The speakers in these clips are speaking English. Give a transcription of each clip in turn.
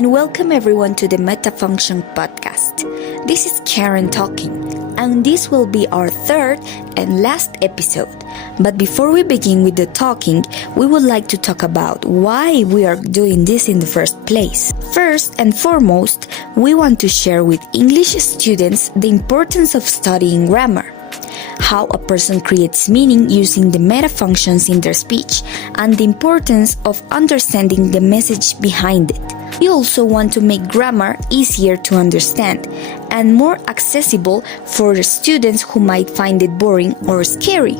and welcome everyone to the Metafunction podcast. This is Karen talking, and this will be our third and last episode. But before we begin with the talking, we would like to talk about why we are doing this in the first place. First and foremost, we want to share with English students the importance of studying grammar, how a person creates meaning using the metafunctions in their speech, and the importance of understanding the message behind it. We also want to make grammar easier to understand and more accessible for the students who might find it boring or scary.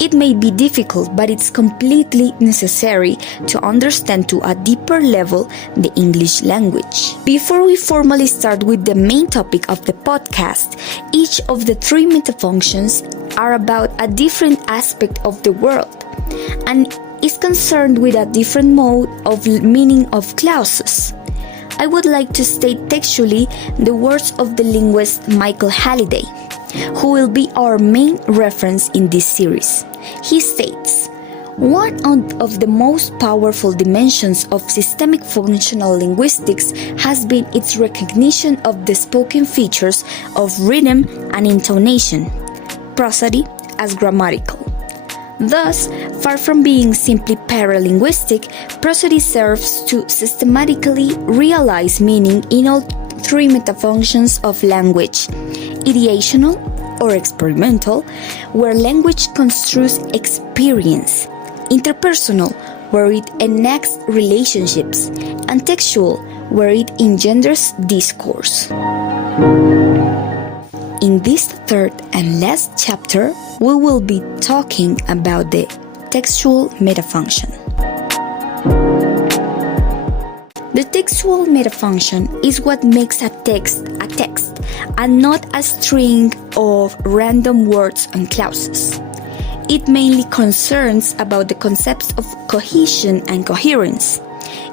It may be difficult, but it's completely necessary to understand to a deeper level the English language. Before we formally start with the main topic of the podcast, each of the three metafunctions are about a different aspect of the world and is concerned with a different mode of meaning of clauses. I would like to state textually the words of the linguist Michael Halliday, who will be our main reference in this series. He states, "One of the most powerful dimensions of systemic functional linguistics has been its recognition of the spoken features of rhythm and intonation, prosody as grammatical. Thus, far from being simply paralinguistic, prosody serves to systematically realize meaning in all three metafunctions of language: ideational or experimental, where language construes experience; interpersonal, where it enacts relationships; and textual, where it engenders discourse." In this third and last chapter, we will be talking about the textual metafunction. The textual metafunction is what makes a text and not a string of random words and clauses. It mainly concerns about the concepts of cohesion and coherence.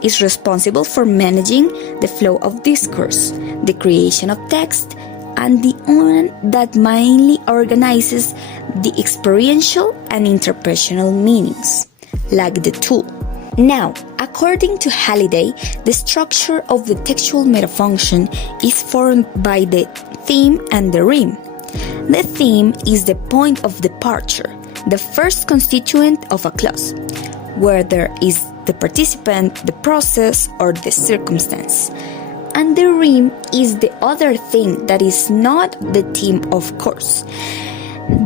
It's responsible for managing the flow of discourse, the creation of text, and the one that mainly organizes the experiential and interpersonal meanings, like the tool. Now, according to Halliday, the structure of the textual metafunction is formed by the theme and the rhyme. The theme is the point of departure, the first constituent of a clause, where there is the participant, the process, or the circumstance. And the rhyme is the other thing that is not the theme, of course,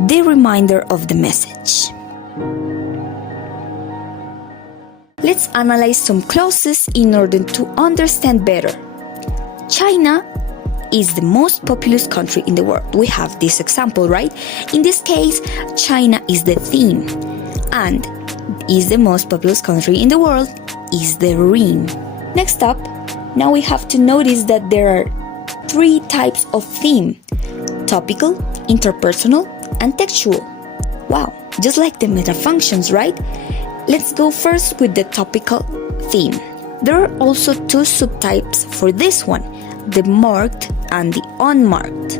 the reminder of the message. Let's analyze some clauses in order to understand better. China is the most populous country in the world. We have this example, right? In this case, China is the theme, and is the most populous country in the world is the rhyme. Next up, now we have to notice that there are three types of theme: topical, interpersonal, and textual. Wow, just like the metafunctions, right? Let's go first with the topical theme. There are also two subtypes for this one: the marked and the unmarked.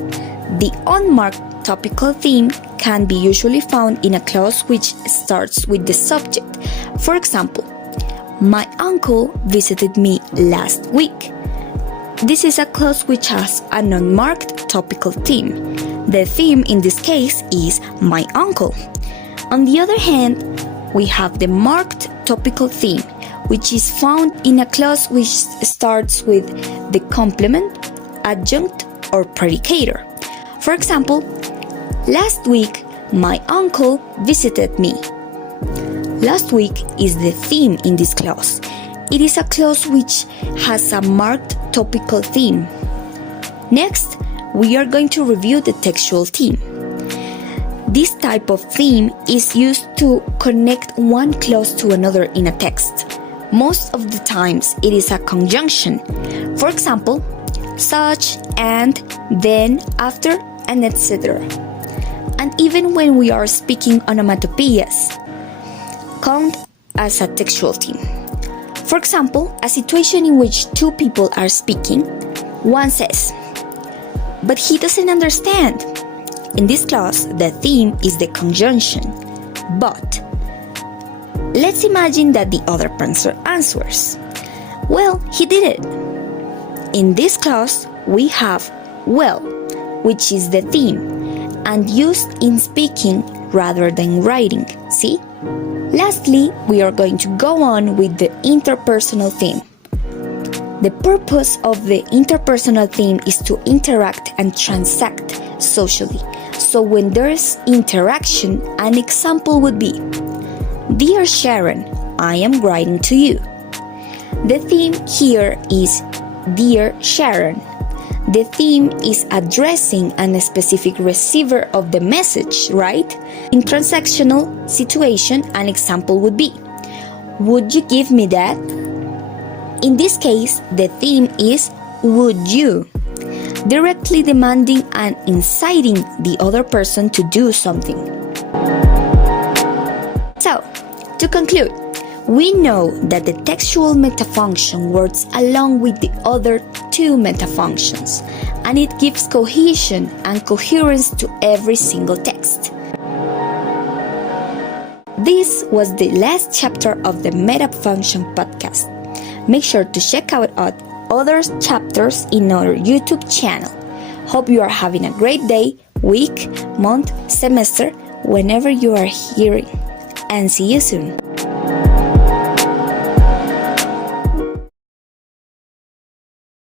The unmarked topical theme can be usually found in a clause which starts with the subject. For example, "My uncle visited me last week." This is a clause which has an unmarked topical theme. The theme in this case is "my uncle." On the other hand, we have the marked topical theme, which is found in a clause which starts with the complement, adjunct, or predicator. For example, "Last week, my uncle visited me." Last week is the theme in this clause. It is a clause which has a marked topical theme. Next, we are going to review the textual theme. This type of theme is used to connect one clause to another in a text. Most of the times, it is a conjunction. For example, such, and, then, after, and etc. And even when we are speaking onomatopoeias, count as a textual theme. For example, a situation in which two people are speaking, one says, "But he doesn't understand." In this clause, the theme is the conjunction, but. Let's imagine that the other person answers, "Well, he did it." In this clause, we have well, which is the theme, and used in speaking rather than writing. See? Lastly, we are going to go on with the interpersonal theme. The purpose of the interpersonal theme is to interact and transact socially. So when there's interaction, an example would be, Dear Sharon, I am writing to you. The theme here is Dear Sharon. The theme is addressing a specific receiver of the message, right? In transactional situation, an example would be, Would you give me that? In this case, the theme is would you, directly demanding and inciting the other person to do something. So, to conclude, we know that the textual metafunction works along with the other two metafunctions, and it gives cohesion and coherence to every single text. This was the last chapter of the Metafunction podcast. Make sure to check out other chapters in our YouTube channel. Hope you are having a great day, week, month, semester, whenever you are hearing. And see you soon.